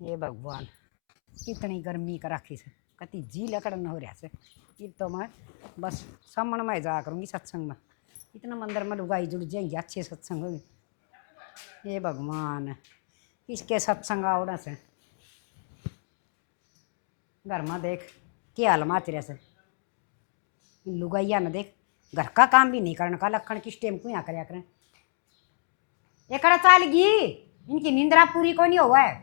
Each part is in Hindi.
ये भगवान कितनी गर्मी का राखी से कति जी लकड़न हो रहा से ये तो मैं बस सामने में जा करूँगी सत्संग में इतना मंदिर में लुगाई जुड़ जाएंगे अच्छे सत्संग होगी। ये भगवान इसके सत्संग आवड़ा से घर में देख क्या हाल मात रहा से लुगाइया न देख घर का काम भी नहीं करने का लखन किस टाइम को यहाँ करया करें एक चाल गी इनकी नींदरा पूरी को नहीं हुआ है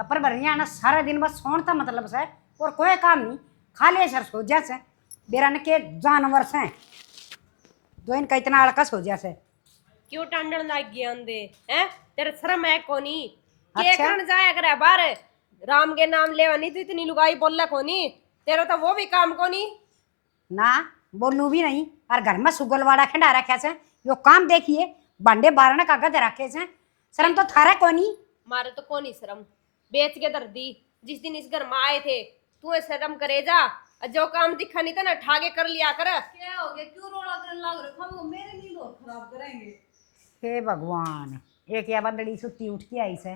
कपड़ भरनिया ना सारा दिन बस सोन था मतलब से और कोई काम नहीं खाले सर सो जैसे बेरन के जानवर से जो इनका इतना अड़कस हो जैसे क्यों टांडन लाग गया अंदे हैं तेरे शर्म है कोनी के अच्छा? करन जाया करे बाहर राम के नाम लेवा नहीं तो इतनी लुगाई बोलला कोनी तेरा तो वो भी काम कोनी ना बोलू भी नहीं और घर में सुगलवाड़ा खंडा रखे से यो काम देखिए बांडे बारने कागज रखे से शर्म तो थारा कोनी मारे तो कोनी शर्म बेच के दर दी जिस दिन इस घर में आए थे तू शर्म करे जा जो काम दिखा नहीं था ना ठागे कर लिया कर क्या हो गया क्यों रोला करने लग रहे हो मेरे नींद और खराब करेंगे। हे भगवान एक या बंदड़ी सुती उठ के आई से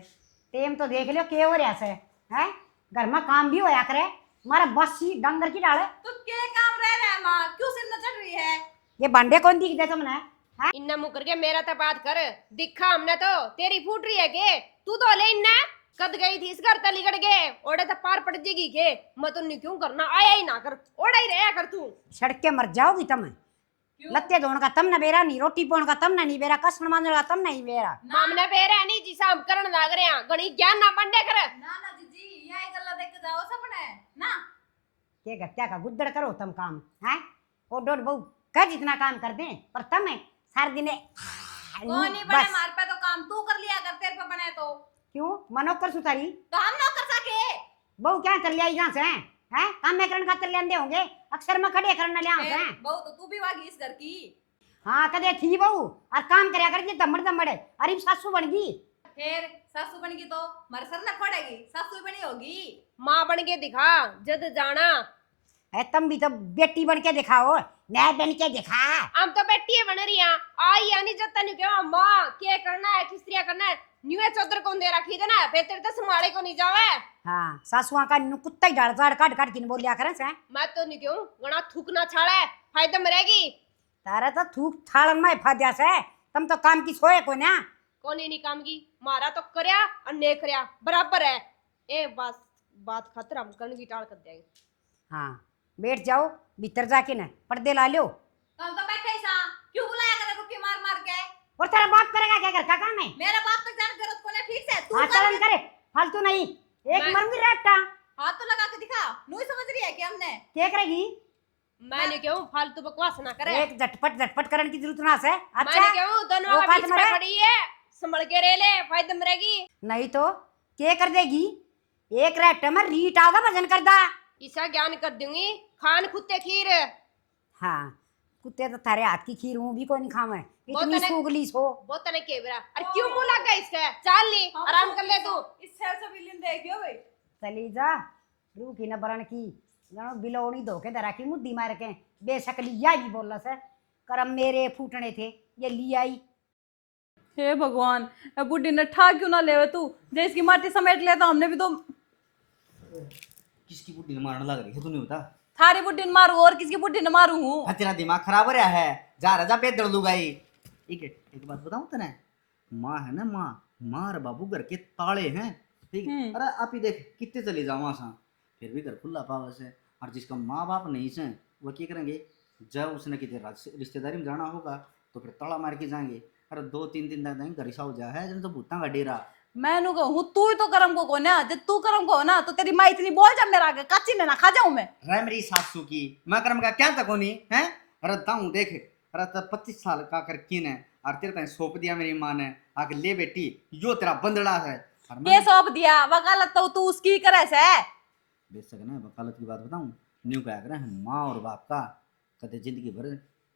टेम तो देख लियो के हो रहा से है घर में काम भी होया करे मारा बस ही डंगर की डाले तो क्या काम रह रहा है माँ क्यों सिर न चढ़ रही है। ये बांडे कौन दिख दे तुमने है इन्ना मुकर के मेरा तो बात कर दिखा हमने तो तेरी फूट रही है के तू तो ले इन्ना कद गई थी इस घर तली गड़ गए ओड़े तो पार पड़ जाएगी के मैं तो नहीं क्यों करना आया ही ना कर ओड़ा ही रहा कर तू सड़क के मर जाओगी तुम लत्ते धोने का तम न बेरा नहीं रोटी पोण का तम न नहीं बेरा कसम मांगने का तम नहीं बेरा मामने बेरे नहीं जी साहब करन लाग रहे हैं गणी ज्ञान ना बंडे कर ना ना जीजी यही गल्ला देख के जाओ सपने ना के गत्या का गुद्दड़ करो तुम काम है ओ डोड बहु कर जितना काम कर दे पर तुम सारे दिन कौन नहीं बने मार पे तो काम तू कर लिया कर तेरे पे बने तो क्यों मनोकर सुतारी तो हम ना कर सके। बहु क्या कर लिया यहाँ से हैं काम में करने खातर लेंदे होंगे अक्सर में खड़े करने ले आते हैं बहु तो तू भी वागी इस घर की। हाँ कदे थी बहु और काम करया कर दमड़ दमड़ अरे सासू बन गई फिर सासू बनेगी तो मर सर न खोड़ेगी सासू बनी होगी। माँ बन के दिखा जद जाना है तुम भी तो बेटी बन के दिखाओ नया बन के दिखा हम तो बेटी बन रही हैं आई यानी जब तक क्यों माँ क्या करना है किस तरह करना है न्यूए चौधर कौन दे रखी थी ना फिर तेरे तो संभाले को नहीं जावे हाँ सासुआ का कुत्ता ही डाल काट काट के बोलिया करे से मैं तो नहीं क्यों गणा थूकना छाड़ा है फायदा मरेगी तारा तो थूक थालन में फाद्या से तुम तो काम की सोए को ना कौन नहीं काम की मारा तो करया और ने करया बराबर है ए बस बात खातर हम कन की टाल कर देंगे। हाँ बैठ जाओ भीतर जाके ना पर्दे ला लो तो हम तो बैठे ही सा क्यों बुलाया करे रुकी मार मार के। और तेरा बाप करेगा क्या घर का काम है मेरा बाप तक जान जरूरत को ठीक से तू हाँ चलन करे फालतू नहीं एक मैं- मरूंगी रेटा हाथ तो लगा के दिखा नू समझ रही है कि हमने क्या करेगी मैंने क्यों फालतू बकवास ना करे एक झटपट करने की जरूरत ना से मैंने अच्छा क्यों दोनों औकात का बीच में में रह। खड़ी है संभल के रे ले फायदा मरेगी नहीं तो क्या कर देगी एक रेट में रीट आओगा भजन कर दा ईसा ज्ञान कर दूंगी खान कुत्ते खीर हाँ कुत्ते तो थारे हाथ की खीर हूँ भी कोई नहीं खावे वो इतनी तने- सूगली सो बहुत तने केबरा अरे क्यों मुंह लग गया इसका चाल ली आराम कर ले तू इस सेल से बिलिन देखियो भाई चली जा रू की न बरन की जानो बिलोड़ी धोके धरा की मुद्दी मार के बेशक लिया ही बोला से करम मेरे फूटने थे ये लिया ही हे भगवान बुढ़ी ने ठा क्यों ना लेवे तू जे इसकी माटी समेट ले तो हमने भी तो किसकी बुढ़ी ने मारने लग रही है तू नहीं बता। थारी बुढ़ी ने मारू और किसकी बुढ़ी ने मारू हूँ। हाँ, तेरा दिमाग खराब हो रहा है जा रहा जा पेट दर्द लुगाई। एक बात बताऊं तने माँ है ना माँ और बाबू घर के ताले हैं ठीक है। अरे आप ही देख कितने चले जाओ वहां सा फिर भी घर खुला पावा से और जिसका माँ बाप नहीं से वो क्या करेंगे जब उसने किसी रिश्तेदारी में जाना होगा तो फिर ताला मार के जाएंगे। अरे 2-3 दिन तक घर सा जा है जन तो भूता का डेरा मैं नु कहूँ तू ही तो करम को कोने जब तू करम को हो ना तो तेरी माँ इतनी बोल जा मेरा आगे कच्ची ने ना खा जाऊं मैं रे मेरी सासू की मैं कर्म का क्या तक होनी है। अरे दाऊं देख अरे तब 25 साल का कर किन है और तेरे पे सौंप दिया मेरी माँ ने आके ले बेटी यो तेरा बंदड़ा है। ये सौंप दिया वकालत तो तू उसकी करे से बेशक ना वकालत की बात बताऊं न्यू क्या करे माँ और बाप का कदे जिंदगी भर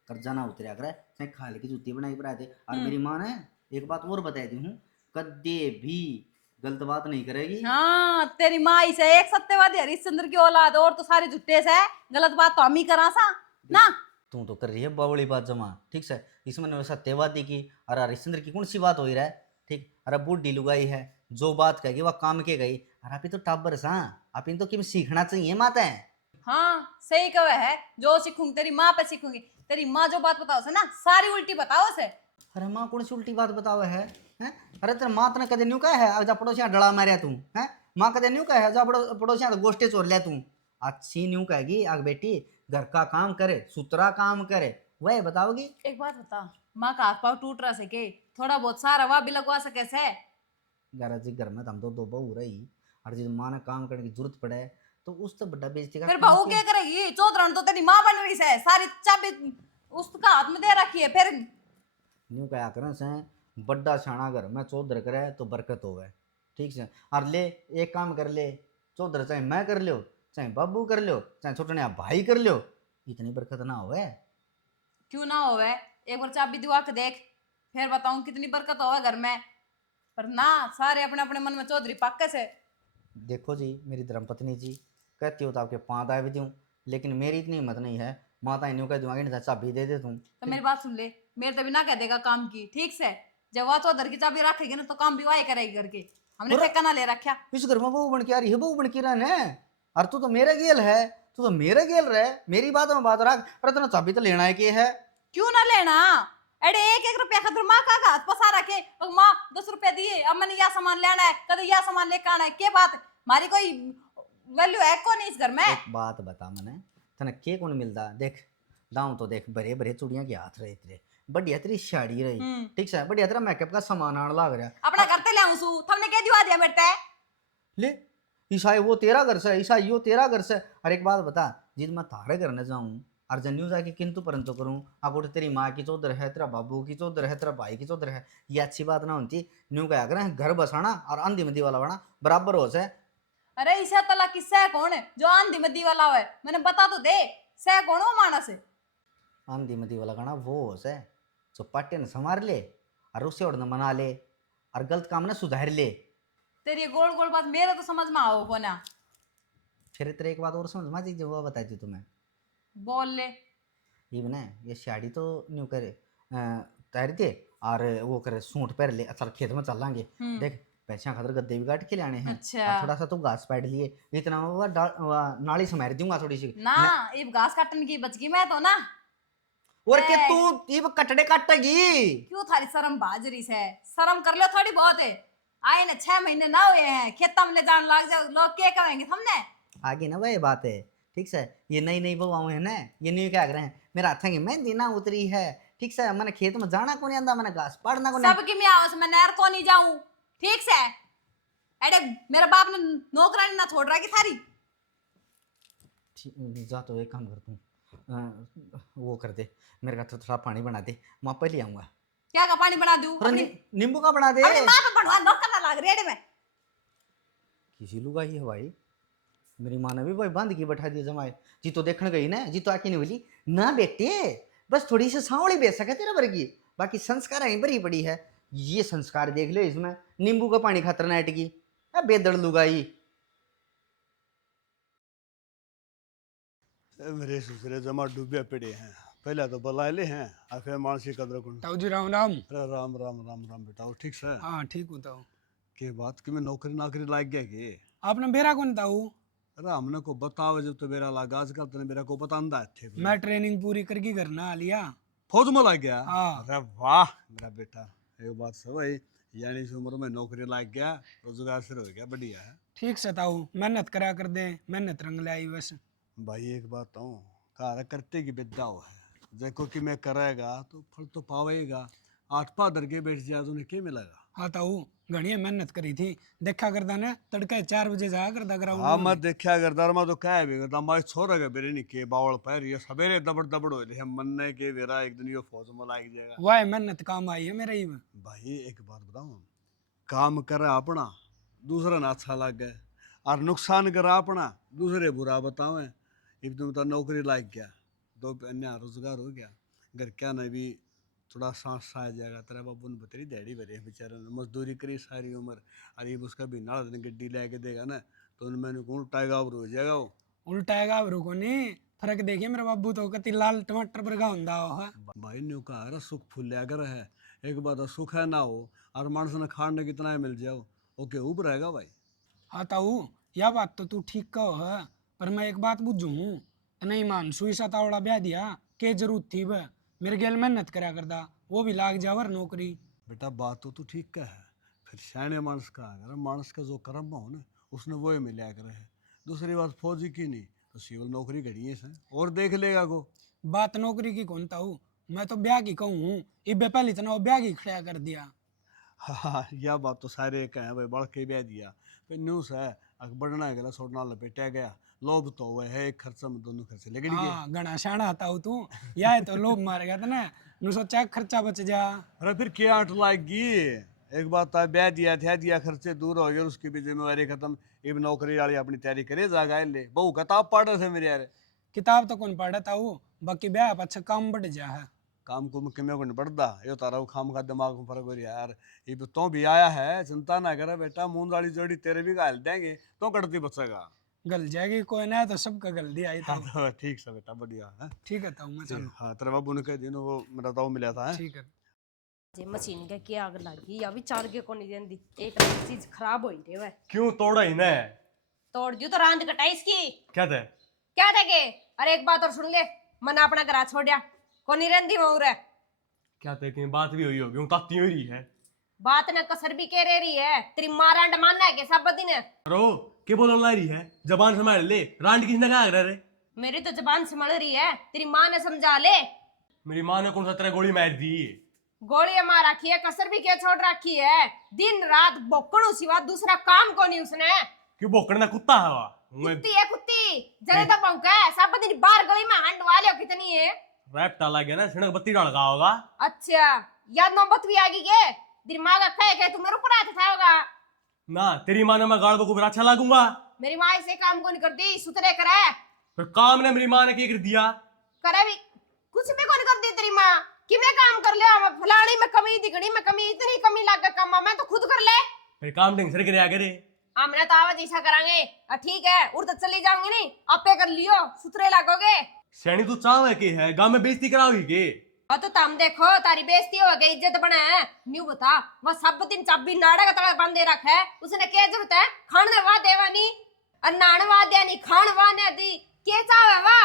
कर्जा ना उतरा करे चाहे खाली की जूती बनाई बनाए थे। और मेरी माँ ने एक बात और बता दी हूँ कदे भी गलत बात नहीं करेगी। हाँ तेरी माँ ही से एक सत्यवादी हरिश्चंद्र की औलाद और तो सारे झुट्टे से गलत बात तो हम ही करा सा ना तू तो कर रही है बावड़ी बात जमा ठीक से इसमें सत्यवादी की और हरिश्चंद्र की कौन सी बात हो रहा है ठीक। अरे बूढ़ी लुगाई है, जो बात कहेगी वह काम के गई। अरे आप तो टाबर सा, आप इन तो किम सीखना चाहिए माता है। हाँ सही कहे है, जो सीखूंगी तेरी माँ पे सीखूंगी। तेरी माँ जो बात बताओ से ना सारी उल्टी बताओ से। अरे माँ कौन सी उल्टी बात बतावे है, हैं? अरे तेरे माँ तने कदे न्यू कहा है अब जा पड़ोसिया डला मारिया तू, हैं? माँ कदे न्यू कहा है जा पड़ोसिया तो गोष्ठे चोर लिया तू। अच्छी न्यू कहेगी आग बेटी घर का काम करे, सुतरा काम करे, वह बताओगी। एक बात बता, माँ का हाथ पाँव टूट रहा से के थोड़ा बहुत सारा वह भी लगवा सके से। यार जी घर में तो हम दो बहू रही, और जिस माँ ने काम करने की जरूरत पड़े तो उस तो बड़ा बेइज्जती का फिर काम बहू क्या करेगी, चौधरान तो तेरी माँ बन रही है, सारी चाबी उसका हाथ में दे रखी है। फिर न्यू कहा करें से बड़ा शाना घर में चौधर करे तो बरकत होवे, ठीक से। और ले एक काम कर ले, चौधर चाहे मैं कर लो, चाहे बाबू कर लो, चाहे छोटे भाई कर लो, इतनी बरकत ना होवे। क्यों ना होवे, एक बार चाबी दिवा के देख, फिर बताऊं कितनी बरकत होवे घर में। पर ना, सारे अपने अपने मन में चौधरी पाके से। देखो जी मेरी धर्मपत्नी जी, कहती हो तो आपके पाँव दाए भी दूँ, लेकिन मेरी इतनी हिम्मत नहीं है, माता न्यू कह दूंगा नहीं चाबी दे तुम। तो मेरी बात सुन ले, मेरे तो भी ना कह देगा काम की, ठीक से। जब वह चौधर की चाबी रखेगी ना तो काम भी वही करेगी करके। हमने और- ठेका ना ले रखा। इस घर में बहू बन के आ रही है, बहू बन के रहने। अरे तू तो मेरे गेल है, तू तो मेरे गेल रहे, मेरी बात में बात रख। अरे तेना चाबी तो लेना है के है। क्यों ना लेना, अरे एक एक रुपया खातिर माँ का हाथ पसा रखे, और माँ 10 रुपया दिए, अब मैंने यह सामान लेना है, कभी यह सामान लेकर आना है, क्या बात हमारी कोई वैल्यू है कौन इस घर में। एक बात बता मने, तना के कौन मिलता देख, दाऊं तो देख बड़े बड़े चूड़ियां के हाथ रहे तेरे, बढ़िया तेरी साड़ी रही, ठीक से, बढ़िया तेरा मेकअप का सामान आने लग रहा। अपना घर ते ले आऊं सू, तुमने क्या दिवा दिया मेरे ते। ले ईसाई वो तेरा घर से, ईसाई वो तेरा घर से। और एक बात बता, जिद मैं तारे घर न जाऊं और जन्यू जाके किंतु परंतु करूं, अगोटे तेरी माँ की चौधर है, तेरा बाबू की चौधर है, तेरा भाई की चौधर है, ये अच्छी बात ना होती। न्यू क्या करें घर बसाना और आंधी मंदी वाला बना बराबर हो से। अरे इसे तला किस्सा कौन है जो आंधी मद्दी वाला है, मैंने बता तो दे, सह कौन वो मानस है। आंधी मंदी वाला गाना वो हो से जो पाटे न संवार ले और उसे और न मना ले और गलत काम न सुधार ले। तेरी गोल गोल बात मेरे तो समझ में आओ को ना। फिर तेरे एक बात और समझ में जो वो बताई थी तुम्हें, बोल ले। ये बना ये साड़ी तो न्यू करे तैर दे और वो करे सूट पहन ले, अच्छा खेत में चल लांगे, देख पैसा खातर गद्दे भी काट के लाने हैं। अच्छा। और थोड़ा सा तो घास पैड लिए, इतना वो नाली समार दूंगा थोड़ी सी ना इब घास काटने की बच गई मैं तो ना। और के तू ये कटड़े काटेगी। क्यों थारी शर्म बाजरी से, शर्म कर लो थोड़ी बहुत है। आए ना 6 महीने ना हुए हैं, खेत में ले जाने लग जाओ, लोग क्या कहेंगे हमने। आगे ना वही बात है, ठीक से। ये नई नई बहू है ना, ये नहीं क्या कर रहे हैं, मेरा हाथ की मेहंदी ना उतरी है, ठीक से। मैंने खेत में जाना को नहीं आंदा, मैंने घास पाड़ना को नहीं। सबकी मैं आओ मैं नहर को नहीं जाऊं, ठीक से। अरे मेरे बाप ने नौकरानी ना छोड़ रहा कि थारी। जा तो एक काम कर तू, वो कर दे मेरे का थोड़ा पानी बना दे, मैं पहले आऊंगा। क्या का पानी बना दूं अपनी नींबू का बना दे। अपनी माँ पे बनवा, नौकर ना लाग रही है में। किसी लुगा ही है भाई, मेरी माँ ने भी भाई बांध की बैठा दिया जमाए। जी तो देखने गई ना, जी तो आके नहीं बोली ना बेटे, बस थोड़ी सी सांवली बेच सके तेरा वर्गी, बाकी संस्कार यहीं भरी पड़ी है। ये संस्कार देख लो इसमें, नींबू का पानी खातर नाट की बेदड़ लुगाई। मेरे ससुरे जमा डूबे पड़े हैं, पहले तो बुलाए हैं और फिर मानसी कदर कुंड। ताऊ जी राम राम। अरे राम राम राम राम बेटा, वो ठीक से हाँ ठीक हूँ ताऊ। के बात कि मैं नौकरी नाकरी लाग गया कि आपने बेरा कौन ताऊ? अरे हमने को बताओ जब तो मेरा लागा आजकल तो मेरा को बतांदा थे। मैं ट्रेनिंग पूरी करके घर ना आ लिया। फौज में लग गया। हाँ। अरे वाह मेरा बेटा, ये बात सब है, यानी इस उम्र में नौकरी लाग गया, रोजगार शुरू हो गया, बढ़िया है। ठीक से ताऊ, मेहनत करा कर दे, मेहनत रंग लाई बस। भाई एक बात कहूँ, कार्य करते की विद्या हो है, देखो कि मैं करेगा तो फल तो पावेगा, आठ पा धर के बैठ जाए तो उन्हें क्या मिलेगा। हाँ ताऊ, घनी मेहनत करी थी, देखा करता ने तड़के 4 बजे जाया करता ग्राउंड हाँ में। मैं देखा करता मैं तो क्या भी करता, मैं छोरा के बेरे नहीं के बावल पैर ये सवेरे दबड़ दबड़ हो रहे मन ने के बेरा एक दिन ये फौज में लाग जाएगा। वाह मेहनत काम आई है मेरे ही में। भाई एक बात बताऊं, काम करे अपना दूसरा ना अच्छा लगे, और नुकसान करे अपना दूसरे बुरा बतावे। इब तुम तो नौकरी लाग गया, दो अन्य रोजगार हो गया, घर क्या नहीं भी थोड़ा सांस आ जाएगा। तेरा बाबू ने बतेरी डैडी भरे बेचारे ने मजदूरी करी सारी उम्र, अरे उसका भी नाल दिन गड्डी लेके देगा ना तो मैंने कौन टाइगा हो जाएगा वो। उल्टाएगा रुको नहीं, फर्क देखिए मेरे बाबू तो कति लाल टमाटर पर का हुंदा हो। भाई ने कहा सुख फूलिया कर है, एक बात है, सुख है ना हो और मानस ने खाने कितना ही मिल जाओ ओके ऊपर रहेगा भाई। हाँ ताऊ, यह बात तो तू ठीक कहो है, पर मैं एक बात बुझू हूँ, नहीं मान सुई सा तावड़ा ब्याह दिया के जरूरत थी वह, मेरे गेल मेहनत करा करदा, वो भी लाग जावर नौकरी। बेटा बात तो तू ठीक का है, फिर सियाने मानस का अगर मानस का जो कर्म हो ना उसने वो ही मिला करे है। दूसरी बात फौजी की नहीं तो सिविल नौकरी घड़ी है से और देख लेगा को। बात नौकरी की कौन ताऊ, मैं तो ब्याह की कहूँ हूँ, इबे पहले इतना वो ब्याह की खड़ा कर दिया। हाँ यह बात तो सारे कहें भाई बढ़ के ब्याह दिया फिर न्यूज़ है अगर बढ़ना गया छोड़ना लपेटा गया लोभ तो हुआ है एक खर्चा में दोनों खर्चे लेकिन ये हाँ घना शाना ताऊ तू, यह तो लोभ मार गया था ना, नु सोचा खर्चा बच जा। अरे फिर क्या आठ लाएगी। एक बात है ब्याह दिया खर्चे दूर हो गए उसकी भी जिम्मेवारी खत्म। इब नौकरी वाली अपनी तैयारी करे जागा ले बहु किताब पढ़ रहे थे मेरे यार। किताब तो कौन पढ़ा ताऊ, बाकी ब्याह अच्छा काम बढ़ जा है। काम को किमें को नहीं पढ़ता यो तारा वो खाम का दिमाग में फर्क हो रहा है यार। ये तो भी आया है चिंता ना करे बेटा मूंद वाली जोड़ी तेरे भी घाल देंगे तो कटती बचेगा। गल जाएगी कोई ना तो सबका गल दिया आई हाँ ताऊ। तो ठीक से बेटा बढ़िया है। ठीक है ताऊ मैं चलूं। हाँ तेरे बाबू ने कह दिन वो मेरा ताऊ मिला था। ठीक है। जे मशीन के क्या आग लगी या भी चार के को नहीं देंदी, एक चीज खराब होई रे वे। क्यों तोड़ा ही ना? तोड़ दियो तो रांद कटाई इसकी। क्या थे? क्या थे के? अरे एक बात और सुन ले, मना अपना घर छोड़या को नहीं रहंदी वहू रे। क्या थे कि बात भी हुई होगी, हूं ताती हो रही है। बात न कसर भी कह रही है, तेरी मां रांड मानना है के सब दिन। रो के बोलने ला रही है, जबान संभाल ले। रांड किसने कहा कर रे? मेरी तो जबान संभल रही है, तेरी मां ने समझा ले। मेरी माँ ने कौन सा तेरा गोली मार दी? गोलियां मार रखी है, कसर भी क्या छोड़ रखी है, दिन रात बोकड़ू सिवा दूसरा काम को नहीं उसने। क्यों बोकड़ना कुत्ता है वा? कुत्ती है कुत्ती, जरे तो भौंका है, सब दिन बाहर गली में हंड वाले हो कितनी है। रैप टाला गया ना, सड़क बत्ती डाल का होगा। अच्छा याद नौबत भी आ गई के? दिमाग अच्छा है क्या, तू मेरे ऊपर हाथ उठाओगा? ना तेरी माँ ने मैं गाड़ को अच्छा लागूंगा। मेरी माँ ऐसे काम को नहीं करती, सुतरे करे। फिर काम ने मेरी माँ ने क्या कर दिया? करे भी कुछ भी को नहीं करती तेरी माँ। कि मैं काम कर ले, फलानी में कमी दिखनी में कमी, इतनी कमी लाग काम मैं तो खुद कर ले। फिर काम ढंग से करे करे। हमने तो आवाज ऐसा करांगे, ठीक है उड़ तो चली जाऊंगी नहीं, आपे कर लियो, सुतरे लागोगे। सैनी तू चाव है के है, गांव में बेइज्जती कराओगी के? और तो तुम देखो तारी बेइज्जती हो गई, इज्जत बना है। न्यू बता, वह सब दिन चाबी नाड़ा का तड़ा बंदे रखा है, उसने क्या जरूरत है खाने वा देवा नहीं और नाण वा दे नहीं, खान वा ने दी के चावे वा।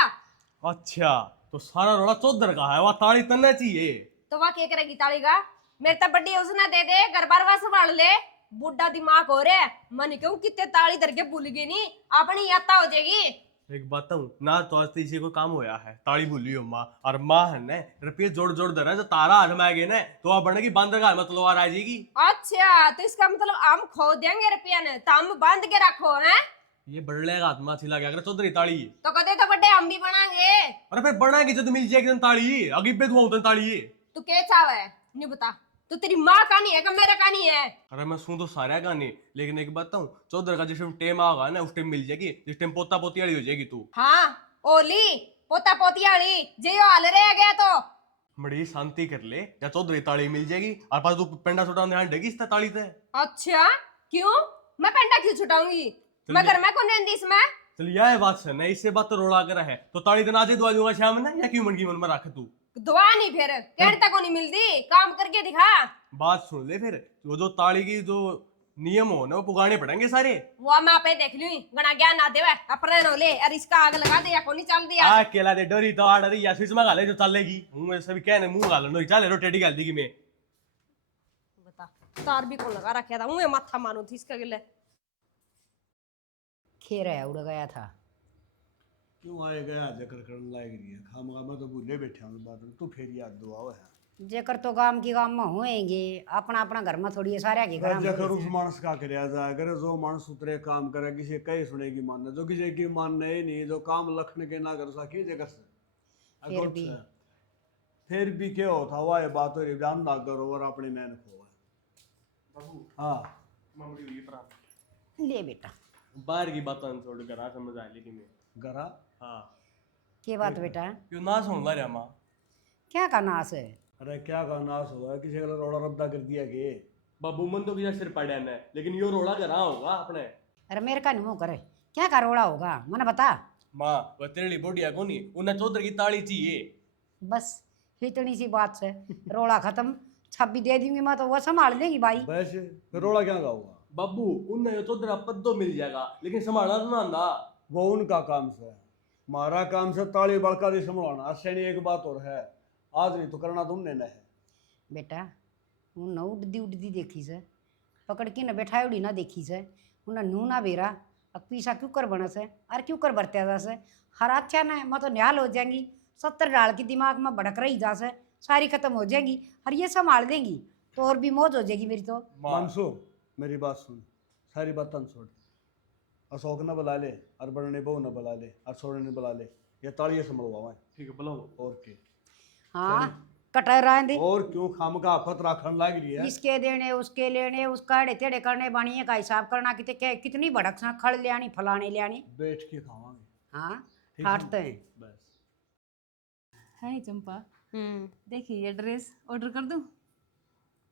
अच्छा तो सारा रोड़ा चौधर का है, वह ताली तन्ना चाहिए। तो वह क्या करेगी ताली का? मेरे तो बड्डी उसने दे दे, घर बार वा संभाल ले। बुढ़ा दिमाग हो रहा है, मन क्यों कितने ताली धर के भूल गई नहीं, अपनी यात्रा हो जाएगी। एक बात हूँ ना, तो आज इसी को काम होया है, ताली भूली हो माँ और माँ है ने रुपये जोड़ जोड़ दे रहा है, जो तारा हाथ में आएगी ना तो वह बनेगी बंदर का हाथ में तलवार आ जाएगी। अच्छा तो इसका मतलब हम खो देंगे रुपया ने, तो हम बांध के रखो हैं। ये बड़ले का हाथ में छिला गया, अगर चौधरी ताली है। तो कदे तो बड्डे हम भी बनाएंगे। अरे फिर बनाएगी जब मिल जाएगी ताली, अगी पे दुआ ताली। तू क्या चाहे नहीं बता, तो तेरी माँ कहानी है कि मेरा कहानी है? अरे मैं सुन तो सारा गाने, लेकिन एक बात हूँ चौधर का जिस टाइम टेम आगा ना उस टाइम मिल जाएगी, जिस टाइम पोता पोती वाली हो जाएगी तू। हाँ ओली पोता पोतियाली जे हाल रह गया तो बड़ी शांति कर ले, या चौधरी ताली मिल जाएगी और पास तू पेंडा छुटा ध्यान देगी इस ताली से। अच्छा क्यों, मैं पेंडा क्यों छुटाऊंगी? मैं घर में कौन रहती इसमें? चल यह बात से ना, इससे बात तो रोड़ा कर है तो ताली तो नाचे दुआ दूंगा शाम में, या क्यों मन की मन में रख तू? दुआ नहीं फिर कहने तक को नहीं मिलती, काम करके दिखा। बात सुन ले, फिर वो जो ताली की जो नियम हो ना वो पुगाने पड़ेंगे सारे। वो मैं पे देख लूं, गणा ज्ञान ना देवे अपने नो ले और इसका आग लगा दे या को नहीं चल दिया। आ केला दे डोरी तो आ डरी या स्विच में गाले जो चलेगी, मुंह सभी कहने मुंह गालो नहीं चले रोटेटी गाल देगी मैं। बता तार भी को लगा रखा था, मुंह माथा मारू थी इसका गिले। खेर है उड़ गया था। क्यों आए गया जकर करने लायक नहीं है खाम मैं तो भूले बैठे हूँ बात तू फिर याद दुआ है जेकर तो काम की काम में होएंगे, अपना अपना घर में थोड़ी सारे की करा। जकर उस मानस का करया जाए अगर जो मानस उतरे काम करे किसी कई सुनेगी मानना जो किसी की मानना ही नहीं, जो काम लखन के ना कर सके जगह से फिर भी क्या होता हुआ ये बात हो रही जान ना करो और अपनी मेहनत हो। हाँ मामूली हुई पर ले बेटा बाहर की बात छोड़ कर आ समझ आ लेकिन मैं गरा हाँ क्या बात बेटा? क्यों ना सुन ला रहा माँ? क्या का नाश है? अरे क्या का नाश हुआ किसी का रोड़ा रद्दा कर दिया के बाबू मन तो किसी सिर पड़ा है, लेकिन यो रोड़ा करा होगा अपने। अरे मेरे का नहीं करे, क्या का रोड़ा होगा मैंने बता। माँ वह तेरी बोडिया कोनी, उन्हें चौधर की ताली चाहिए। बस इतनी सी बात से रोड़ा खत्म। छब्बी दे दूंगी मैं तो वो संभाल लेंगी भाई। वैसे फिर रोड़ा क्या गाऊंगा? बाबू उन्हें तो तेरा पद्दो मिल जाएगा, लेकिन संभालना तो ना आंदा। वो उनका काम से, हमारा काम से ताली बड़का दे संभालना। असैनी एक बात और है, आज नहीं तो करना तुमने न है। बेटा हूँ न उड़दी उड़दी देखी से, पकड़ के न बैठा उड़ी ना देखी से, उन्हें नू ना बेरा अब पीछा क्यों कर बना से और क्यों कर बरत्या जा से। हर अच्छा ना मैं तो न्याल हो जाएंगी, 70 डाल की दिमाग में भड़क रही जा से, सारी खत्म हो जाएगी और ये संभाल देंगी तो और भी मौज हो जाएगी मेरी तो। मानसू मेरी बात सुन, सारी बातें छोड़, अशोक न बुला ले और बड़ने बहू न बुला ले और छोड़ने न बुला ले, ये तालियां संभलवावे। ठीक है बुलाओ। और के हाँ कटर रहे दे, और क्यों खाम का आफत राखन लग रही है। इसके देने उसके लेने उसका एड़े तेड़े करने बानिए का हिसाब करना कितनी भड़क सा खड़ लियानी फलाने लियानी। बैठ के खावांगे। हाँ ठीक ठाटते हैं। बस है चंपा, देखिए ये ड्रेस ऑर्डर कर दूं?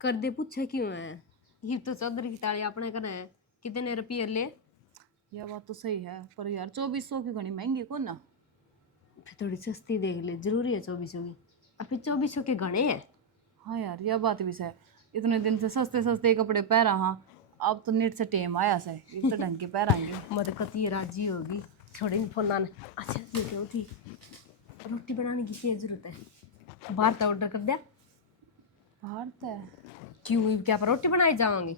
कर दे, पूछे क्यों है? ये तो चौधरी की ताली अपने करे है, कितने रुपये ले? यह बात तो सही है, पर यार 2400 की घनी महंगी को ना। फिर थोड़ी सस्ती देख ले, जरूरी है 2400 की? अभी 2400 के गणे हैं। हाँ यार यह बात भी सही, इतने दिन से सस्ते सस्ते कपड़े पहरा, हाँ अब तो नेट से टेम आया से इतने ढंग के पहराएंगे। मत कती राजी होगी, छोड़े नहीं फोन आने। अच्छा ये क्यों थी, रोटी बनाने की क्या जरूरत है? बाहर तो ऑर्डर कर दिया। बाहर तो क्यों, क्या पर रोटी बनाई जाओगे?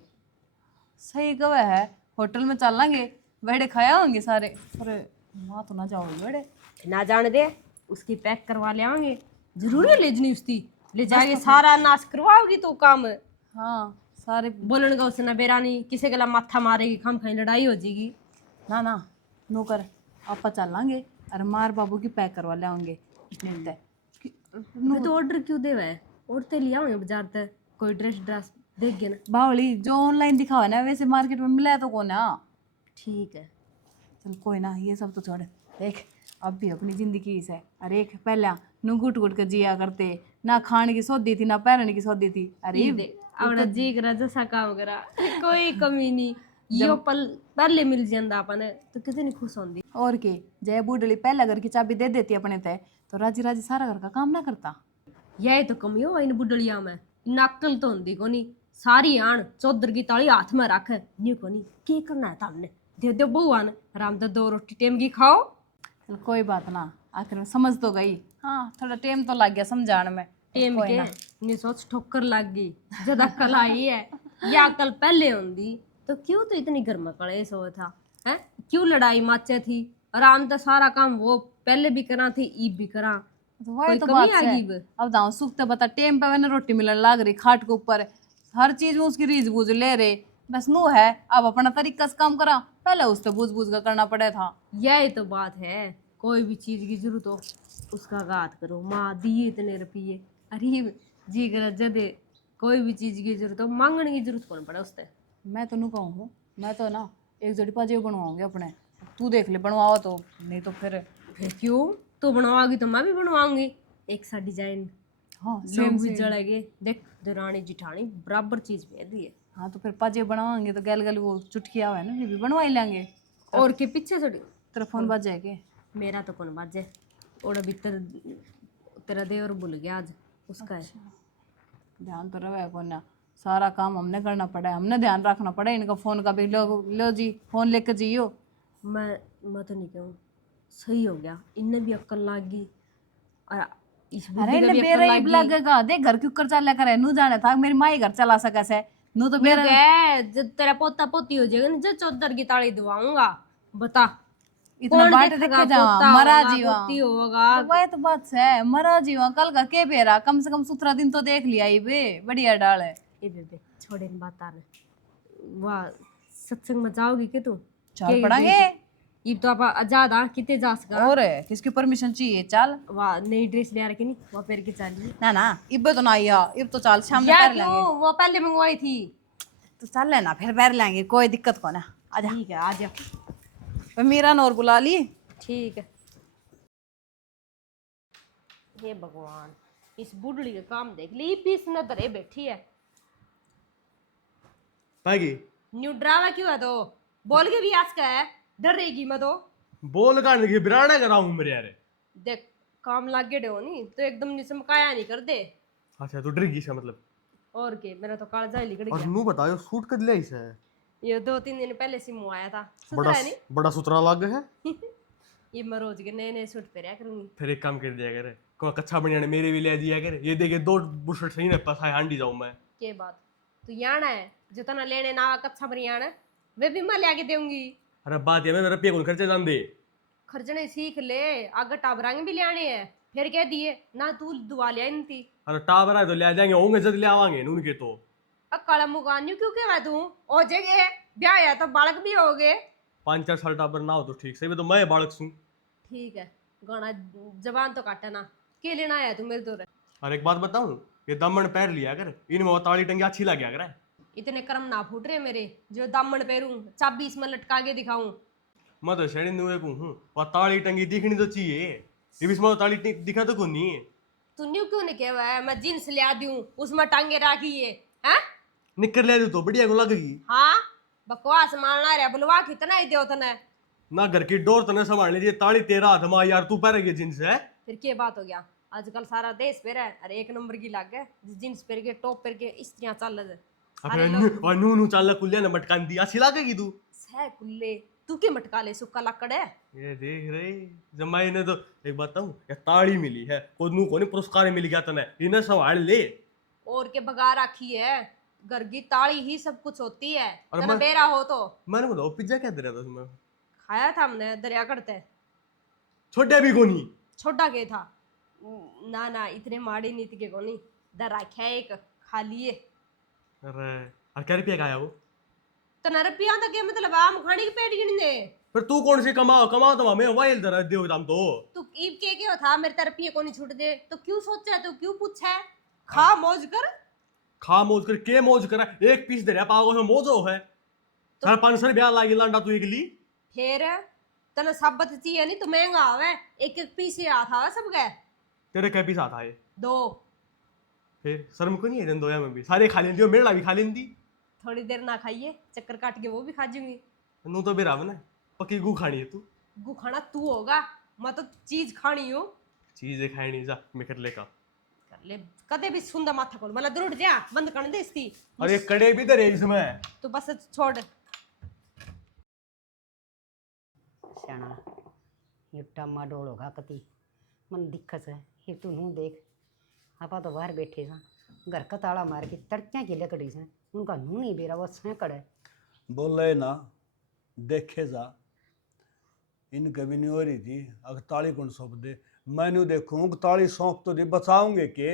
सही कवे है, होटल में चल लेंगे, बड़े खाया होंगे सारे। अरे माँ तो ना जाओगे बड़े। ना जाने दे, उसकी पैक करवा ले आएंगे। जरूरी है ले जनी उसकी, ले जाके सारा नाश करवाओगी तो काम। हाँ सारे बोलन का उसने बेरानी, किसी गला माथा मारेगी, खाम खाई लड़ाई हो जाएगी। ना ना नौकर आप चल लेंगे और मार बाबू की पैक करवा ले आएंगे। मैं तो ऑर्डर क्यों दे वै, औरतें ले आऊंगे बाजार तक, कोई ड्रेस देख गए ना। बावली जो ऑनलाइन दिखावा है ना वैसे मार्केट में मिला है तो कौन है। ठीक है चल कोई ना, ये सब तो छोड़, देख अब भी अपनी जिंदगी से। अरे एक पहला नु गुट गुट के जिया करते, ना खाने की सौदी थी ना पहनने की सौदी थी। अरे अपना जी करा जैसा काम करा, कोई कमी नहीं। यो पल पहले मिल जाता अपन तो कितनी खुश होंगी। और के जय बूढ़ी पहला घर की चाबी दे देती अपने तय तो राजी राजी सारा घर का काम ना करता। यही तो कमी हो इन बुढ़लिया में, नकल तो होंगी कोनी। सारी आन चौधर की ताली हाथ में रख नी कोनी, के करना है तुमने? दे दो बउआ ने आराम से 2 रोटी टेम की खाओ। चल कोई बात ना, आखिर में समझ तो गई। हाँ थोड़ा टाइम तो लग गया समझाने में। टेम कोई के ना। नी सोच ठोकर लग गई, जब अक्ल आई है या अक्ल पहले होंगी तो क्यों तो इतनी घर में कलेश हुआ था है? क्यों लड़ाई माचे थी? आराम से सारा काम वो पहले भी करा थी, ईब भी करा। तो वही कोई तो कमी बात आ है। गई बे? अब दाऊ सुख तो बता, टेम पे मैंने रोटी मिलने लग रही खाट के ऊपर, हर चीज में उसकी रीझ बूझ ले रहे। बस नू है अब अपना तरीका से काम करा, पहले उससे बूझ बूझ का करना पड़ा था। यही तो बात है, कोई भी चीज की जरूरत हो उसका गात करो। माँ दिए इतने रुपये, अरे जी करा जदे कोई भी चीज की जरूरत हो मांगने की जरूरत कौन पड़ा उससे। मैं तो नू कहूँ, मैं तो ना एक जोड़ी पाजेब बनवाऊंगी अपने, तू देख ले बनवाओ तो, नहीं तो फिर क्यों, तू बनवाओगी तो मैं भी बनवाऊंगी एक सा डिजाइन। हाँ लोग भी जड़ेंगे, देख दरानी जिठानी बराबर चीज भेज दी है। हाँ तो फिर पाजेब बनवाएंगे तो गैल गैल वो चुटकी आवे ना, ये भी बनवा ही लेंगे। और के पीछे थोड़ी तेरा फोन बज जाएगा। मेरा तो कौन बाजे, ओड़ा भीतर तेरा देवर भूल गया आज, उसका है। ध्यान तो रहे को ना, सारा काम हमने करना पड़ा है, हमने ध्यान रखना पड़ा है इनका। फोन का भी लो जी, फोन लेकर जियो। मैं तो नहीं कहूँ, सही हो गया, इन्हें भी अक्ल लाग गई और इस बुढ़ी अरे का ने भी बेरा अक्ल ही लाग गई। लगेगा, देख घर क्यों कर चला करे, नू जाने था मेरी माँ ही घर चला सके से, नू तो बेरा जब तेरा पोता पोती हो जाएगा ना, जब चौधर की ताली दवाऊंगा, बता इतना कौन बाट देखेगा? देखे जावा पोता मरा होगा, जीवा। पोती होगा। तो वही तो बात है, मरा जीवा कल का के बेरा, कम से कम 17 दिन तो देख लिया ही बे, बढ़िया डाल है। ए बेबे छोड़े इन बात आने, वाह सत्संग में जाओगी कि तू? चल पड़ेंगे ये तो आप आजाद आ कितने जा सका। और किसकी परमिशन चाहिए? चल वाह नई ड्रेस ले आ रखी नहीं, वहाँ पेर के चलिए। ना ना इब तो ना आया, इब तो चल शाम में या कर लेंगे। क्यों, वो पहले मंगवाई थी। तो चल लेना फिर पैर लेंगे, कोई दिक्कत को ना। आजा ठीक है आ जा। फिर मीरा नौर बुला ली। ठीक है। हे भगवान, इस बुढ़ड़ी का काम देख ली, पीस न धरे बैठी है। पाएगी न्यू ड्रामा क्यों है? तो बोल के भी आज का है, डर रहेगी मैं तो। बोल का नहीं बिराना कराऊं मेरे यार। देख काम लागे डे हो नहीं तो एकदम निसमकाया नहीं कर दे। अच्छा तो डर गई इसका मतलब? और के मेरा तो कालजा ही लिगड़ और गया। नू बताओ सूट कद ले इसे ये 2-3 दिन पहले सिमो आया था, बड़ा सुथरा है नहीं। बड़ा सुथरा लग है। ये मैं रोज के नए नए सूट पहना करूंगी। फिर एक काम कर दिया करे, को कच्चा बनिया ने मेरे भी ले दिया करे, ये देखे 2 बुशर्ट सही ने पसाए हांडी जाऊं मैं। के बात तू याना है जितना लेने ना कच्चा बरियाना वे भी मैं लेके दूंगी। अरे बात ये मैं मेरे पे कौन खर्चे जान दे। खर्चने सीख ले, आगे टाबरांग भी ले आने हैं। फिर कह दिए ना तू दुआ ले आई थी। अरे टावर है तो ले जाएंगे, होंगे जद ले आवांगे नून के तो। अब काला मुगान्यू क्यों कह तू हो जगह ब्याह है तो बालक भी हो गए। 5-4 साल टावर ना हो तो ठीक सही, मैं तो मैं बालक सूं। ठीक है गाना जबान तो काटा ना, के लेना आया तू मेरे तो। और एक बात बताऊं, ये दामन पैर लिया कर, इनमें वो ताली टंगी अच्छी लग गया करे। इतने कर्म ना फूट रहे मेरे जो दामन पैरूं चाबी इसमें लटका के दिखाऊं। मैं तो शेड़ी नुए को हूं, वो ताली टंगी दिखनी तो चाहिए, ये भी इसमें ताली दिखा तो कोनी है। तू न्यू क्यों नहीं कहवा है मैं जींस ले आ दूं उसमें टांगे राखी है हैं? निकर ले दू तो बढ़िया को लगेगी। हाँ बकवास मारना रे बुलवा कितना ही दे तने। ना घर की डोर तने संभाल लीजिए, ताली तेरा हाथ में यार, तू पैर जींस है। फिर क्या बात हो गया, आजकल सारा देश पे है अरे एक नंबर की लाग है जींस पहन के टॉप पहन के स्त्रियां चल रहे। अरे और नू नू चाल कुल्ले ने मटकान दी अच्छी लगेगी तू। सह कुल्ले तू के मटका ले सुक्का लकड़ है। ये देख रहे जमाई ने तो एक बात बताऊं, ये ताड़ी मिली है को नू को नहीं पुरस्कार मिल गया तने, इन्हें संभाल ले। और के बगा रखी है घर की ताली ही सब कुछ होती है। और तना मैं- बेरा हो तो मैंने बताओ पिज्जा क्या दे रहा था तुम्हें, खाया था हमने दरिया करते छोटे भी कोनी। छोटा के था ना ना इतने माड़ी नीति के को नहीं दर रखा एक खा लिए। अरे और क्या रुपया का आया वो। तो न रुपया तो के मतलब आम खाने की पेट गिन दे। फिर तू कौन सी कमाओ कमाओ तो मैं वाइल दर दे दाम तो। तू ईब के था मेरे तरफ ये को नहीं छूट दे तो क्यों सोचा तू क्यों पूछा है। खा मौज कर। खा मौज कर के मौज करा, एक पीस दे रहा पागो में मौज हो है। तो- 500 रुपया लागी लांडा तू एक ली। फिर तने साबत चाहिए नहीं तो महंगा आवे एक एक पीस ही आता है सब गए तेरे क्या पीस आता है। 2 फिर शर्म को नहीं है दोया में भी सारे खा लेंदी, मेरा भी खा लेंदी। थोड़ी देर ना खाइए चक्कर काट के वो भी खा जूंगी। नू तो बेरा ना पक्की गू खानी है तू। गु खाना तू होगा मैं तो चीज खानी हूँ। चीज खाई नहीं जा मैं कर लेका। कर ले कदे भी सुंदर माथा खोल मतलब दूर जा बंद कर दे इसकी। अरे कड़े भी दे इसमें। तू बस छोड़। स्याणा ये टम्मा डोल होगा कति मन दिक्कत है। ये तू नू देख आपा तो बाहर बैठे सा घर का ताला मार के तड़कियाँ की लकड़ी से उनका नू नहीं बेरा वो सैकड़ है। बोल रहे ना देखे जा इन कभी नहीं हो रही थी, अगर ताली कौन सौंप दे मैंने देखूँ ताली सौंप तो दे बचाऊंगे के।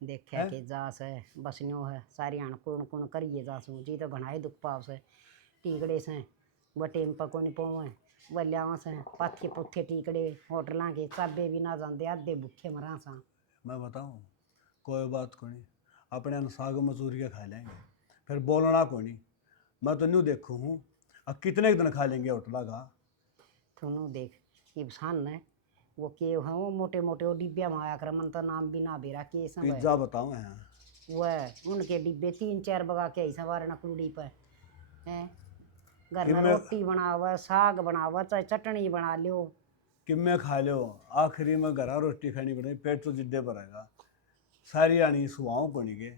देखा के जास है बस न्यो है सारी आण कुण कुण करिए जासू जी तो घनाए दुख पाव से टीकड़े से बटे इन पको नहीं पोवे वल्यावा से पाथे पुथे टीकड़े होटलों के चाबे भी ना जाते आधे भूखे मरा सा। मैं बताऊँ कोई बात को नहीं, अपने साग मजूरी के खा लेंगे फिर बोलना को नहीं। मैं तो न्यू देखूँ हूँ अब कितने दिन खा लेंगे होटला का। थोनू देख इबसान है वो के हैं वो मोटे मोटे वो डिब्बे में आया कर मन तो नाम भी ना बेरा के सब है पिज्जा बताऊँ हैं वो है उनके डिब्बे 3-4 बगा के ऐसा वार नकलूड़ी पर है घर में किनमें- रोटी बना हुआ साग बना हुआ चाहे चटनी बना लियो कि मैं खा लो आखिरी में घर रोटी खानी पड़ेगी पेट तो जिद्दे पड़ेगा सारी आनी सुहाओं को नहीं के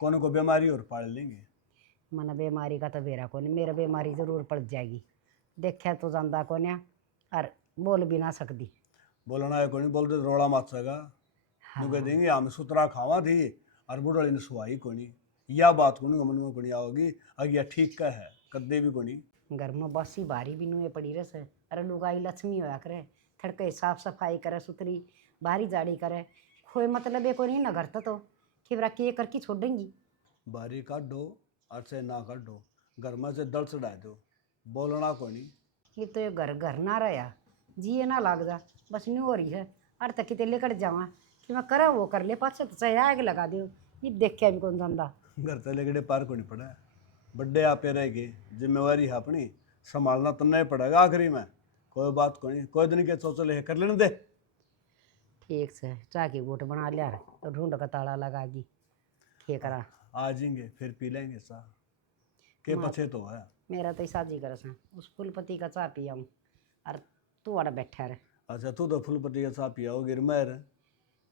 कोने को बीमारी और पाल लेंगे। मन बीमारी का तो बेरा को नहीं मेरा बीमारी जरूर पड़ जाएगी देखा तो जानदा को नहीं और बोल भी ना सकती। बोलना है को नहीं बोलते रोड़ा मत सका हाँ। कह देंगे हम सुतरा खावा थी और बुढ़ाड़ी ने सुहाई को नहीं या बात को नहीं मन में को नहीं आओगी अगिया ठीक का है कद्दे भी को नहीं। घर में बसी भारी भी नुए पड़ी रस अरे लुगाई लक्ष्मी होया करे थड़के साफ सफाई करे सुथरी बारी जाड़ी करे कोई मतलब है को नहीं ना घर तो खिबरा के करके छोड़ेंगी। बारी काटो और से ना काटो घर में से दल चढ़ा दो बोलना को नहीं। ये तो ये घर घर ना रहा जिए ना लाग जा बस नहीं हो रही है अरे तक कितने लेकर जावा कि मैं करा वो कर ले पास तो चाहे आग लगा दो ये देख के कौन जानदा घर से लेकड़े पार को नहीं पड़ा बड्डे आपे रहेगी जिम्मेवारी है अपनी संभालना तो नहीं पड़ेगा आखिरी में कोई बात को नहीं कोई दिन के सोच कर लेने दे। ठीक से चाय की गोट बना लिया तो ढूंढ का ताला लगागी खे करा आ जाएंगे फिर पी लेंगे सा के माँ- पछे तो है। मेरा तो शादी कर उस फूलपति का चाय पिया हूँ और तू वाला बैठा रहे अच्छा तू तो फूलपति का सा पिया हो गिर मेर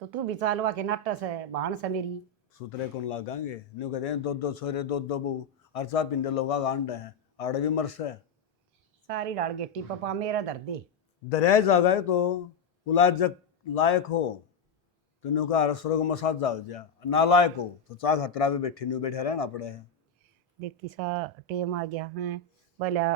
तो तू भी चालवा के नाटस है बहन से मेरी सुतरे कौन लगाएंगे न्यू कहते हैं 2 छोरे 2 बहू और चा पिंडे लोग गांड है आड़े भी मरस है सारी डाल गेटी पपा मेरा दर्द है। दरिया जागा है तो उला जग लायक हो तो न्यू का स्वर्ग में साथ जाओ जा ना लायक हो तो चा खतरा में बैठे न्यू बैठे रहना पड़े है। देख किसा टेम आ गया है भला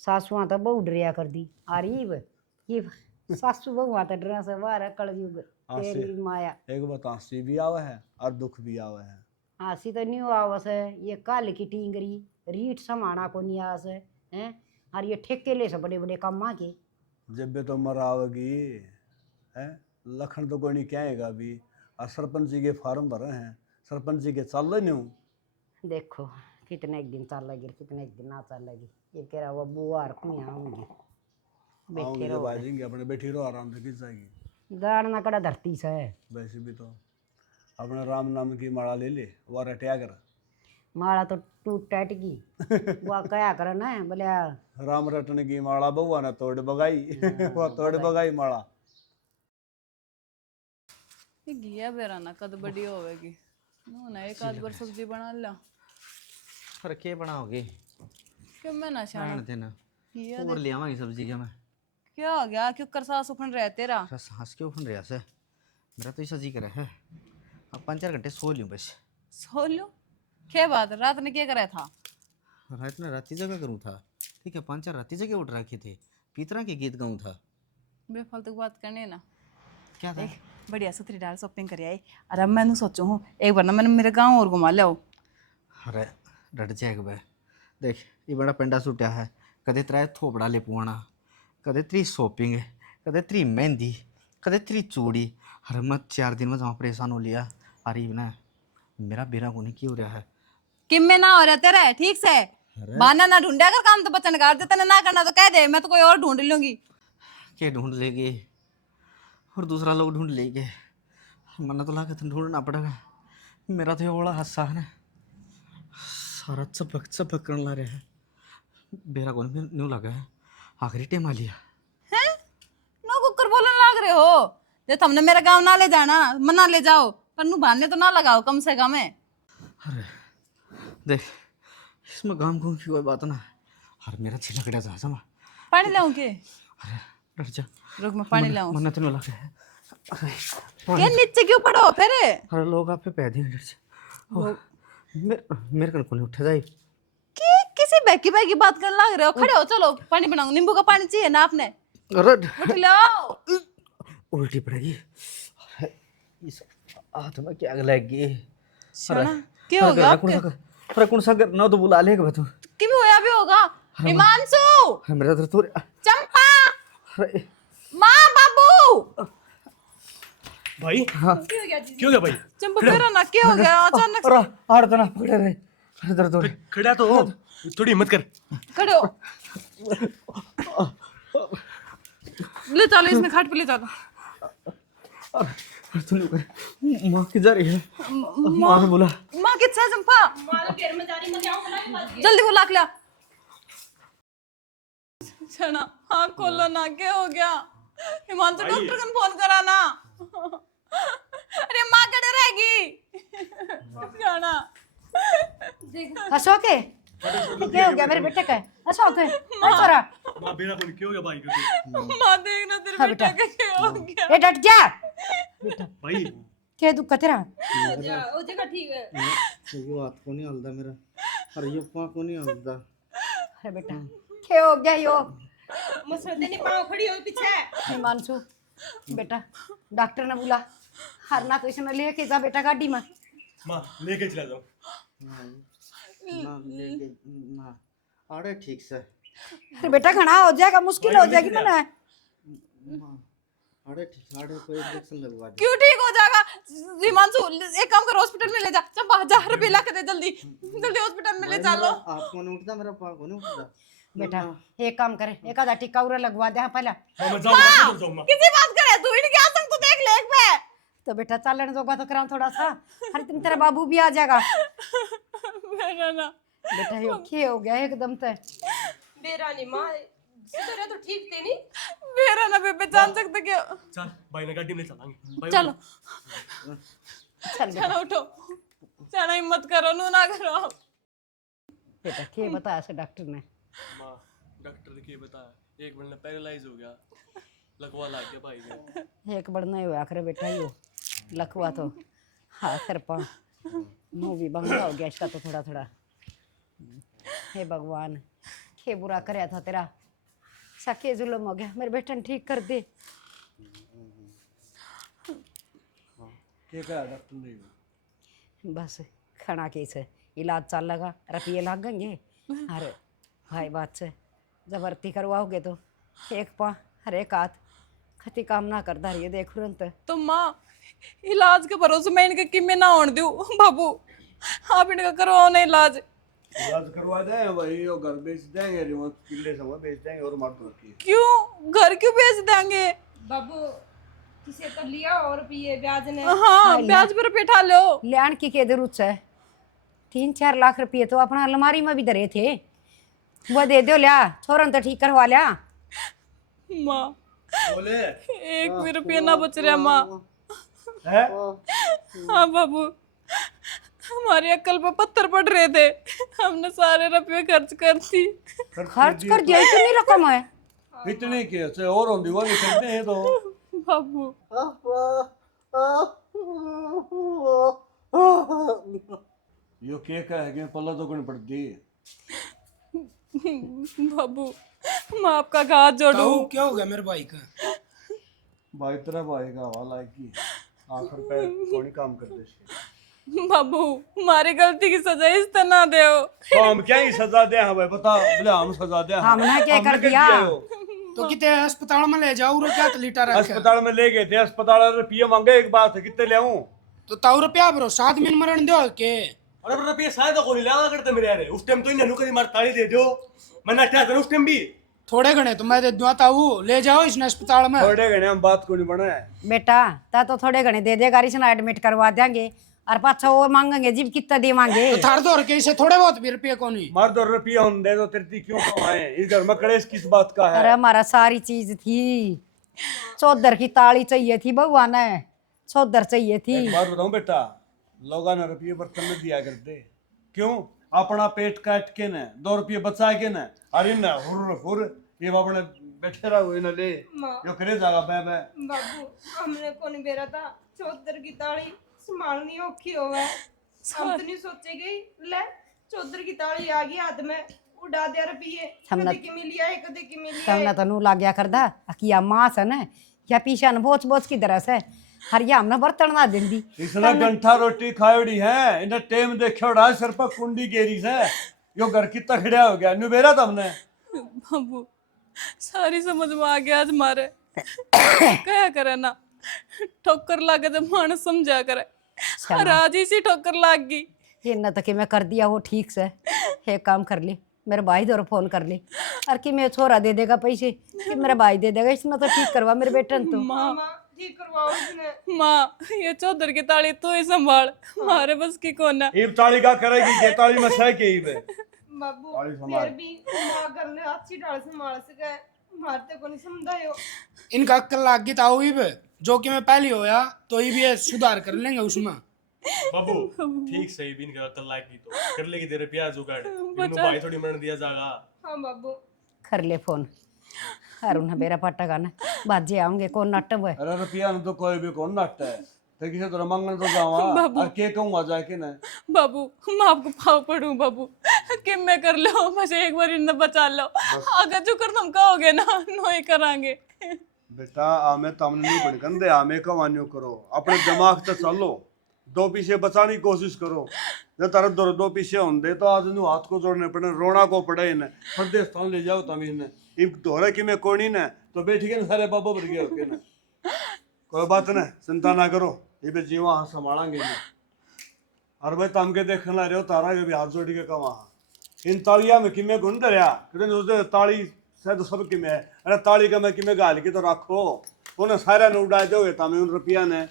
सासुआ तो बहु डरिया कर दी आ रही ये सासू बहुआ तो डरा से बाहर कलयुग तेरी माया। एक बात हंसी भी आवे है और दुख भी आवे है। हंसी तो न्यू आवस है ये कल की टींगरी रीठ समाना को नहीं आस है और ये ठेके ले से बड़े बड़े कामा के जब भी तो मरावगी है लखन तो कोई नहीं कहेगा भी और सरपंच जी के फार्म भरे हैं सरपंच जी के चल रहे नहीं देखो कितने एक दिन चल लगी कितने एक दिन ना चल लगी ये कह रहा वो बुआर खुया आऊंगी बैठे आऊंगी रहो जब आ जाएंगे अपने बैठी रहो आराम से किस जाएगी गाड़ ना कड़ा धरती से है। वैसे भी तो अपने राम नाम की माला ले ले वो रटिया कर माला तो टूट टट की वो क्या करे ना बोले राम रटने की माला बउआ ने तोड़ बगाई वो तोड़ बगाई माला ये घिया बेरा ना कद बड़ी होवेगी नो ना एक आध बार सब्जी बना ला अरे के बनाओगे क्यों मैं ना शाना रहने देना घिया और ले आवांगी सब्जी क्या मैं क्या हो गया क्यों कर सास उखन रहे तेरा बस हंस के उठन रहा से मेरा तो ऐसा जी करे है अब 5-4 घंटे सो लूँ बस सो लो क्या बात रात ने क्या करा था रात में राती जगह करूँ था ठीक है 5-4 राती जगह उठ रखे थे पीतरा के गीत गाऊँ था बेफालतू बात करने ना क्या था बढ़िया सुथरी डाल शॉपिंग कर आई अरे अब मैंने सोचू हूँ एक बार ना मैंने मेरे गांव और घुमा लिया अरे डट जाएगा बे देख ये बड़ा पेंडा सूटा है कदे त्रै थोपड़ा ले पुआना कदे त्री शॉपिंग है कदे त्री मेहंदी कदे त्री चूड़ी अरे मैं 4 दिन में जहाँ परेशान हो लिया अरे ना मेरा बेरा होने की हो रहा है किम में ना हो रहा तेरा ठीक से बहाना ना ढूंढा कर काम तो बच्चन कर देता ना करना तो कह दे मैं तो कोई और ढूंढ लूंगी के ढूंढ लेंगे और दूसरा लोग ढूंढ लेंगे मना तो लागत ढूंढना पड़ेगा मेरा तो ये बड़ा हादसा है ना सारा चपक चपक करने ला रहा है बेरा कौन भी न्यू लगा है आखिरी टाइम आ लिया हैं नो कुकर बोलने लग रहे हो जे तुमने मेरे गांव ना ले जाना मना ले जाओ पर नु बहाने तो ना लगाओ कम से कम है अरे देख इसमें गाम घूम की कोई बात ना अरे मेरा छिलक गया था समा पानी लाऊं के अरे डर जा रुक मैं पानी लाऊं मन्ना तो लगा है अरे ये नीचे क्यों पड़ो फिर अरे लोग आप पे पैदे डर जा मेरे कल को उठ जाए कि किसी बैकी बैकी बात करने लग रहे हो खड़े हो चलो पानी बनाऊं नींबू का पानी चाहिए ना आपने अरे उठ लो उल्टी पड़ेगी इस हाथ में क्या लगी शाना क्या हो गया आपके अरे कौन सा ना तो बुला लेगा तू कि भी होया भी होगा हिमांशु मेरा तो चंपा अरे माँ बाबू भाई हाँ क्यों गया भाई चंपा तेरा ना क्या हो गया अचानक अरे हार तो ना पकड़े रहे अरे दर्द हो रहा है। खड़ा तो हो थोड़ी हिम्मत कर खड़े हो ले चलो इसमें खाट पे ले चलो अरे तू कर माँ की जा रही है माँ माँ ने बोला माँ कितना है चंपा मारो घेर में जा रही मैं जाऊं बुला के बात जल्दी बुला के ला छना हाँ खोलो ना क्या हो गया हिमांशु डॉक्टर को फोन करा ना अरे माँ कड़े रहेगी जाना अशोक है क्या हो गया मेरे बेटे का अशोक है छोरा मां बेरा कौन क्यों गया भाई क्यों माँ देखना तेरे हाँ बेटा बेटा। का क्या हो गया ए डट जा भाई क्या दुख तेरा ओ जगह ठीक है ये हाथ को नहीं हलता मेरा अरे ये पाँव को नहीं हलता अरे बेटा क्या हो गया यो मसरते नहीं पाँव खड़ी हो पीछे हिमांशु बेटा डॉक्टर ने बोला हरना तो इसने लेके जा बेटा गाड़ी में मां लेके चला जाओ ना लेके ना अरे ठीक से अरे बेटा घना हो जाएगा मुश्किल हो जाएगी ना अरे ठीक अरे कोई इंजेक्शन लगवा दे क्यों ठीक हो जाएगा हिमांशु एक काम कर हॉस्पिटल में ले जा चंपा 1000 रुपए ला के दे जल्दी जल्दी हॉस्पिटल में ले चलो आपको नहीं उठता मेरा पाँव को नहीं उठता बेटा एक काम करे एक आधा टिक्का उरे लगवा दे हाँ पहला मैं जाऊंगा तो जाऊंगा किसी बात करे तू इनके आ संग तो देख ले एक पे तो बेटा चलने जोगा तो कराऊं थोड़ा सा अरे तुम तेरा बाबू भी आ जाएगा मेरा ना बेटा यो क्या हो गया एकदम से बेरा नहीं माँ तेरा तो ठीक थे नहीं मेरा ना बेबे जान सकते क्या चल भाई ने गाड़ी में चलाएंगे भाई चलो चल बेटा, चलो उठो, चलो हिम्मत करो, नू ना करो आप। बेटा क्या बताया से डॉक्टर ने? माँ डॉक्टर ने क्या बताया, एक मिनट पैरालाइज हो गया, लकवा लग गया भाई ने। एक बड़ना हुआ करे बेटा, यो लकवा तो हाँ कर पा, मुंह भी बंगा हो गया इसका तो थोड़ा थोड़ा। हे भगवान, क्या बुरा कराया था तेरा, सके जुल्म हो गया, मेरे बेटा ने ठीक कर दे। क्या कहा डॉक्टर ने? बस खाना केस इलाज चल लगा, रुपये लग गएंगे। अरे भाई बात से जबरती करवाओगे तो एक पा हर एक हाथ खती काम ना करता रहिए देख तुरंत। तो माँ इलाज के भरोसे मैं इनके किमे ना होने दूं बाबू, आप इनका करवाओ ना इलाज। इलाज करवा दें भाई, यो घर बेच देंगे, जो किले सब बेच देंगे और मार दो की। क्यों घर क्यों बेच देंगे? बाबू किसे तो लिया और पिए ब्याज ने। हाँ ब्याज पर बैठा लो। लियान की के जरूरत है, 3-4 लाख रुपये तो अपना अलमारी में भी धरे थे, वो दे दो लिया, छोरन तो ठीक करवा लिया। माँ बोले एक भी रुपया ना बच रहा माँ। है हाँ बाबू, हमारी अक्ल पे पत्थर पड़ रहे थे, हमने सारे रुपये खर्च कर दी। खर्च कर दिया, इतनी रकम है? इतने के से और होंगी वो भी करते हैं तो। बाबू यो के का है कि पल्ला तो कौन पड़ती है? बाबू मैं आपका हाथ जोड़ू। ताऊ क्या हो गया मेरे भाई का? भाई तेरा भाई का हवाला है कि आखिर पे कौन काम करते से। बाबू हमारी गलती की सजा इस तरह ना दे। तो हम क्या ही सजा दे? हाँ भाई बता, बोले हम सजा दे? हमने क्या कर दिया? तो कितने अस्पताल में ले जाओ, रुपया तो लीटर रखे। अस्पताल में ले गए थे, अस्पताल रुपये मांगे, एक बात है कितने ले आऊं? तो ताऊ रुपया भरोसा आदमी ने मरण दो के। अरे पर रुपये शायद को नहीं लगा करते मेरे यार, उस टाइम तो इन करी मार ताली दे दो, मैंने क्या करूं उस टाइम भी। थोड़े घने तो मैं दे दूं ताऊ, ले जाओ इसने अस्पताल में। थोड़े घने हम बात को नहीं बना है बेटा ता तो थोड़े घने दे देगा, इसने एडमिट करवा देंगे और पाछा वो मांगेंगे जीव कितना दे मांगे। तो थार दौर के इसे थोड़े बहुत भी रुपये को नहीं। मार दो रुपया हम दे दो, तेरी क्यों कमाए? इस घर में कलेश किस बात का अरे है? हमारा सारी चीज थी, चौधर की ताली चाहिए थी बउआ ने, चौधर चाहिए थी। एक बात बताऊं बेटा, लोगों ने रुपये बर्तन में दिया करते, क्यों? अपना पेट काट के न 2 रुपये बचा के न, अरे न हुर हुर ये अपने बैठे रहो इन्हें ले जो करे जागा बे बाबू हमने को नहीं बेरा था, चौधर की ताली संभालनी औखी हो है, हम तो नहीं सोचे गई ले चौधर की ताली आ गई हाथ में, उड़ा दिया रुपये, हमने- कदे की मिली आए कदे की मिली तमने आए। तो नू लाग गया करदा किया मास है न या पीछा न बोच बोच की तरह से हर या हमने बर्तन ना देंदी। इसने गंठा रोटी खायोड़ी है, इन्हें टेम देखोड़ा सर पर कुंडी गेरी से यो घर कितना खड़िया हो गया नुबेरा तुमने। बाबू सारी समझ में आ गया आज मारे, क्या करे ना, ठोकर लागे तो मानस समझा करे, और आज इसी ठोकर लाग गई। ये न तो कि मैं कर दिया वो ठीक से, एक काम कर ले मेरे भाई दौर फोन कर ले और कि मेरा छोरा दे देगा पैसे कि मेरा भाई दे देगा, इसने तो ठीक करवा मेरे बेटे ने तो। माँ माँ ठीक करवाओ इसने। माँ ये चौधर की ताली तू ही संभाल, हमारे बस की कौन है। ईब ताली का करेगी ये ताली में सह के ईब है। बाबू ताली संभाल। फिर भी माँ कर ले अच्छी ढाल संभाल सके, मारते को नहीं समझायो। इनका अक्ल लाग गई ताऊ इब, जो कि मैं पहले होया तो ये भी सुधार कर लेंगे उसमें। बाबू ठीक सही भी नहीं कल लायक की तो कर लेगी तेरे प्याज जुगाड़, इन्हों भाई थोड़ी मरण दिया जागा। हाँ बाबू कर ले फोन अरुण बेरा पट्टा गाना बाजे आऊंगे कौन नाटक है। अरे रुपया न तो कोई भी कौन नाटता है, तो किसी तरह मंगल तो जावा और के कहूंगा जाके ना। बाबू मैं आपको पाव पड़ू बाबू, कि मैं कर लो मुझे एक बार इन्हें बचा लो, अगर जो कर तुम कहोगे ना नो ही करांगे। बेटा आमे तमने नहीं पड़ी कंदे, आमे कमान्यो करो, अपने दिमाग से चलो, 2 पीछे बचाने की कोशिश करो। जब तारा 2 पीछे होंगे तो आज नु हाथ को जोड़ने पड़े, रोना को पड़े इन्हें फर्दे स्थान ले जाओ तम इन्हें इब दोहरा कि मैं कोनी ना तो बैठ के सारे बाबा भर गए होके ना। कोई बात ना, चिंता ना करो, ये भी जीवा हाँ संभालेंगे नहीं। और भाई तम के देखना रहे हो तारा के भी हाथ जोड़ के कमा इन तालिया में किमें गुण दरिया कहते ताली शायद सब किमें है, अरे ताली का मैं किमें गाल के तो रखो उन्हें सारा ने उड़ा दोगे तमें उन रुपया ने।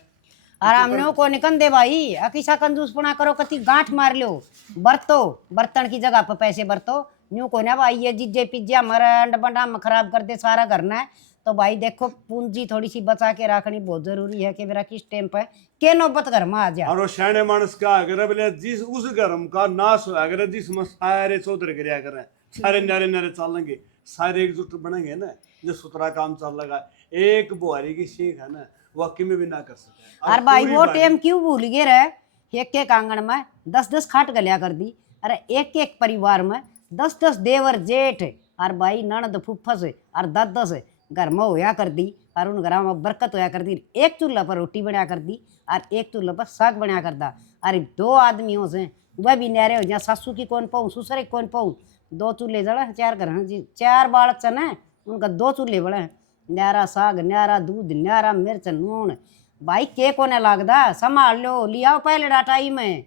और हमने को निकन दे भाई अकीसा कंजूसपना करो, कति गांठ मार लो, बरतो बर्तन की जगह पर पैसे बरतो, न्यू को ना भाई ये जिज्जे पिज्जा मर अंड बंडा में खराब कर दे सारा घर ना, तो भाई देखो पूंजी थोड़ी सी बचा के रखनी बहुत जरूरी है कि मेरा किस टाइम पे के नौबत घर में आ जा। और वो शाणे मानस का अगर बोले जिस उस घर का नाश हो अगर जिस में सारे चौधरी गिरिया करें सारे नारे नारे चलेंगे सारे एकजुट बनेंगे ना जो सुथरा काम चल लगा एक बुआरी की सीख है ना वो किमें भी ना कर सके। और भाई वो टाइम क्यों भूल गए रहे एक एक आंगन में 10-10 खाट गलिया कर दी। अरे एक एक परिवार में 10-10 देवर जेठ और भाई ननद फुफ्फस और 10-10 घर में होया कर दी और उन घरों में बरकत होया कर दी। एक चूल्हा पर रोटी बनाया कर दी और एक चूल्हा पर साग बनाया कर दा। अरे 2 आदमियों से वह भी न्यारे हो जाए सासू की कौन पाऊँ ससुर की कौन पाऊँ 2 चूल्हे जड़ा 4 घर हैं जी 4 बालक चन है उनका 2 चूल्हे बड़े हैं न्यारा साग न्यारा दूध न्यारा मिर्च नून भाई के कोने लागदा संभाल लो लियाओ पहले टाइम में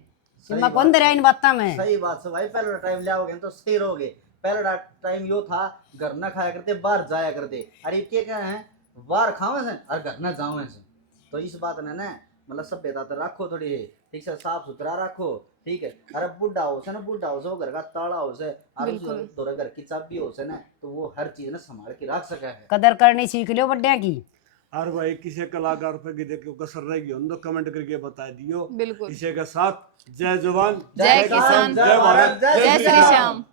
मैं कौन दे रहा इन बातों में। सही बात है भाई पहले टाइम लाओगे तो सही रहोगे। पहले टाइम यो था घर ना खाया करते बाहर जाया करते। अरे क्या क्या है बाहर खावे से और घर ना जावे से तो इस बात ने ना मतलब सभ्यता तो रखो थोड़ी ठीक से साफ सुथरा रखो ठीक है। अरे बुढ़ा हो से ना बुढ़ा हो से वो घर का ताला हो से और तोरे घर की चाबी हो से ना तो वो हर चीज ना संभाल के रख सके है। कदर करनी सीख लो बड्डिया की। और भाई किसी कलाकार पे की देखो कसर रहेगी उन तो कमेंट करके बता दियो। बिल्कुल। किसी के साथ जय जवान जय किसान जय भारत जय श्री श्याम।